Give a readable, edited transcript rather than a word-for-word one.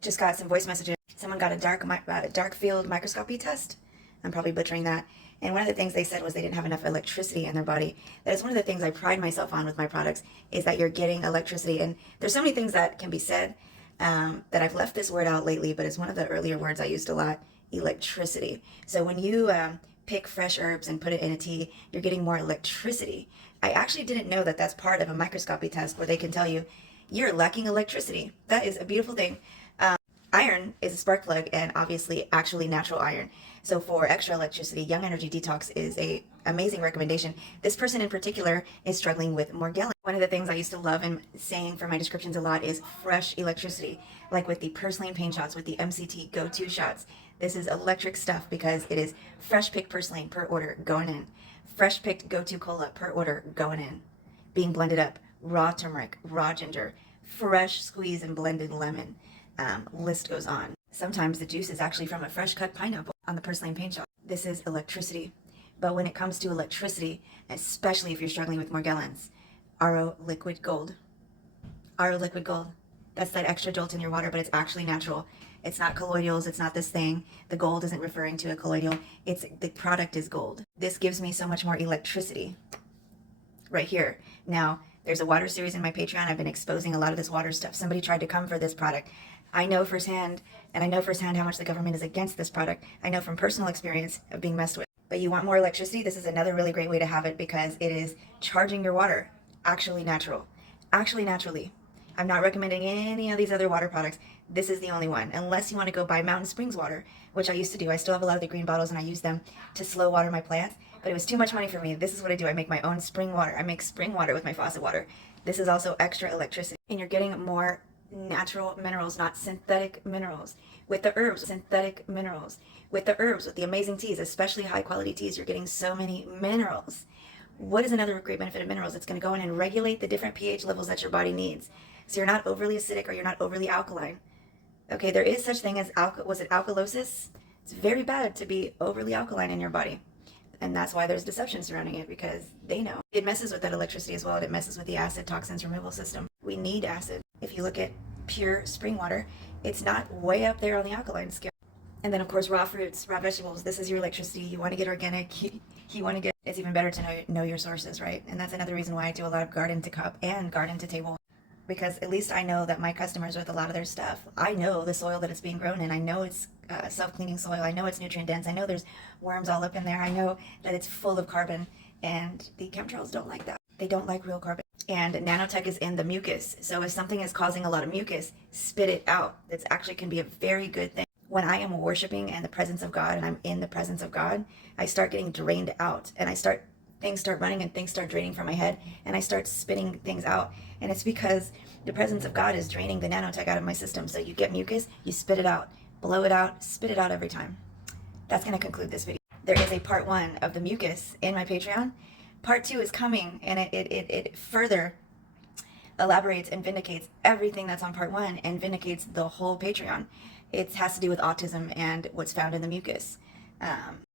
Just got some voice messages. Someone got a dark field microscopy test. I'm probably butchering that. And one of the things they said was they didn't have enough electricity in their body. That is one of the things I pride myself on with my products, is that you're getting electricity. And there's so many things that can be said, that I've left this word out lately, but it's one of the earlier words I used a lot, electricity. So when you pick fresh herbs and put it in a tea, you're getting more electricity. I actually didn't know that that's part of a microscopy test where they can tell you you're lacking electricity. That is a beautiful thing. Iron is a spark plug, and obviously actually natural iron. So for extra electricity, Young Energy Detox is a amazing recommendation. This person in particular is struggling with Morgellons. One of the things I used to love and saying for my descriptions a lot is fresh electricity, like with the purslane pain shots, with the MCT go-to shots. This is electric stuff because it is fresh picked purslane per order going in, fresh picked go-to cola per order going in, being blended up, raw turmeric, raw ginger, fresh squeezed and blended lemon. List goes on. Sometimes the juice is actually from a fresh cut pineapple on the purslane paint shop. This is electricity. But when it comes to electricity, especially if you're struggling with Morgellons, RO Liquid Gold. RO Liquid Gold. That's that extra jolt in your water, but it's actually natural. It's not colloidals, it's not this thing. The gold isn't referring to a colloidal. It's the product is gold. This gives me so much more electricity. Right here. Now, there's a water series in my Patreon. I've been exposing a lot of this water stuff. Somebody tried to come for this product. I know firsthand, and I know firsthand how much the government is against this product. I know from personal experience of being messed with. But you want more electricity? This is another really great way to have it because it is charging your water. Actually natural. Actually naturally. I'm not recommending any of these other water products. This is the only one. Unless you want to go buy Mountain Springs water, which I used to do. I still have a lot of the green bottles and I use them to slow water my plants. But it was too much money for me. This is what I do. I make my own spring water. I make spring water with my faucet water. This is also extra electricity. And you're getting more natural minerals, not synthetic minerals. With the herbs, synthetic minerals. With the herbs, with the amazing teas, especially high quality teas, you're getting so many minerals. What is another great benefit of minerals? It's going to go in and regulate the different pH levels that your body needs. So you're not overly acidic or you're not overly alkaline. Okay, there is such thing as alkalosis? It's very bad to be overly alkaline in your body. And that's why there's deception surrounding it, because they know. It messes with that electricity as well, and it messes with the acid toxins removal system. We need acid. If you look at pure spring water, it's not way up there on the alkaline scale. And then of course raw fruits, raw vegetables, this is your electricity. You want to get organic, you want to get, it's even better to know your sources, right? And that's another reason why I do a lot of garden to cup and garden to table. Because at least I know that my customers, with a lot of their stuff, I know the soil that it's being grown in. I know it's self-cleaning soil. I know it's nutrient dense. I know there's worms all up in there. I know that it's full of carbon, and the chemtrails don't like that. They don't like real carbon. And nanotech is in the mucus. So if something is causing a lot of mucus, spit it out. That actually can be a very good thing. When I am worshiping in the presence of God and I'm in the presence of God, I start getting drained out, and things start running and things start draining from my head, and I start spitting things out. And it's because the presence of God is draining the nanotech out of my system. So you get mucus, you spit it out, blow it out, spit it out every time. That's going to conclude this video. There is a part 1 of the mucus in my Patreon. Part 2 is coming, and it further elaborates and vindicates everything that's on part 1 and vindicates the whole Patreon. It has to do with autism and what's found in the mucus.